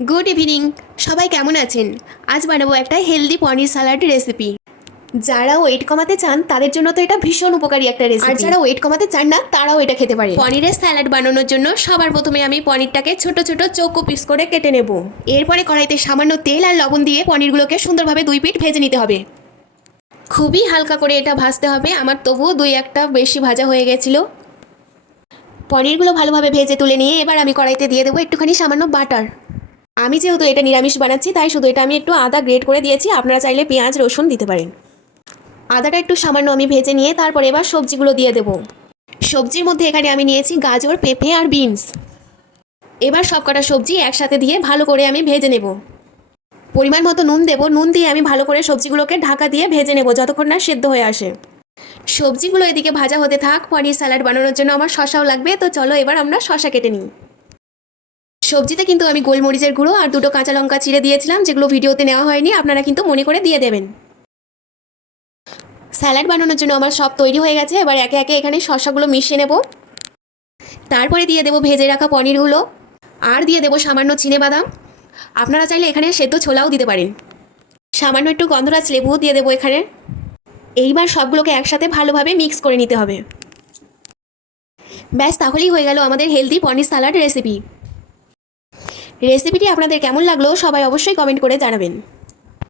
Good evening, সবাই কেমন আছেন? আজ বানাবো একটা হেলদি পনির সালাড রেসিপি। যারা ওয়েট কমাতে চান তাদের জন্য তো এটা ভীষণ উপকারী একটা রেসিপি, আর যারা ওয়েট কমাতে চান না তারাও এটা খেতে পারে। পনিরের স্যালাড বানানোর জন্য সবার প্রথমে আমি পনিরটাকে ছোট ছোট চৌকো পিস করে কেটে নেব। এরপরে কড়াইতে সামান্য তেল আর লবণ দিয়ে পনিরগুলোকে সুন্দরভাবে 2 পিঠ ভেজে নিতে হবে। খুবই হালকা করে এটা ভাজতে হবে। আমার তবুও 2-1টা বেশি ভাজা হয়ে গেছিলো। পনিরগুলো ভালোভাবে ভেজে তুলে নিয়ে এবার আমি কড়াইতে দিয়ে দেবো একটুখানি সামান্য বাটার। আমি যেহেতু এটা নিরামিষ বানাচ্ছি তাই শুধু এটা আমি একটু আদা গ্রেট করে দিয়েছি, আপনারা চাইলে পেঁয়াজ রসুন দিতে পারেন। আদাটা একটু সামান্য আমি ভেজে নিয়ে তারপর এবার সবজিগুলো দিয়ে দেবো। সবজির মধ্যে এখানে আমি নিয়েছি গাজর, পেঁপে আর বিনস। এবার সব কটা সবজি একসাথে দিয়ে ভালো করে আমি ভেজে নেব। পরিমাণ মতো নুন দেবো, নুন দিয়ে আমি ভালো করে সবজিগুলোকে ঢাকা দিয়ে ভেজে নেব যতক্ষণ না সেদ্ধ হয়ে আসে। সবজিগুলো এদিকে ভাজা হতে থাক। পনির স্যালাড বানানোর জন্য আমার শসাও লাগবে, তো চলো এবার আমরা শসা কেটে নিই। সবজিতে কিন্তু আমি গোলমরিচের গুঁড়ো আর 2টো কাঁচা লঙ্কা চিড়ে দিয়েছিলাম, যেগুলো ভিডিওতে নেওয়া হয়নি, আপনারা কিন্তু মনে করে দিয়ে দেবেন। স্যালাড বানানোর জন্য আমার সব তৈরি হয়ে গেছে। এবার একে একে এখানে শসাগুলো মিশিয়ে নেব। তারপরে দিয়ে দেবো ভেজে রাখা পনিরগুলো, আর দিয়ে দেবো সামান্য চিনেবাদাম। আপনারা চাইলে এখানে সেদ্ধ ছোলাও দিতে পারেন। সামান্য একটু গন্ধরাজ লেবু দিয়ে দেবো এখানে। এইবার সবগুলোকে একসাথে ভালোভাবে মিক্স করে নিতে হবে। ব্যাস, তাহলেই হয়ে গেল আমাদের হেলদি পনির সালাড রেসিপি। রেসিপিটি আপনাদের কেমন লাগলো সবাই অবশ্যই কমেন্ট করে জানাবেন।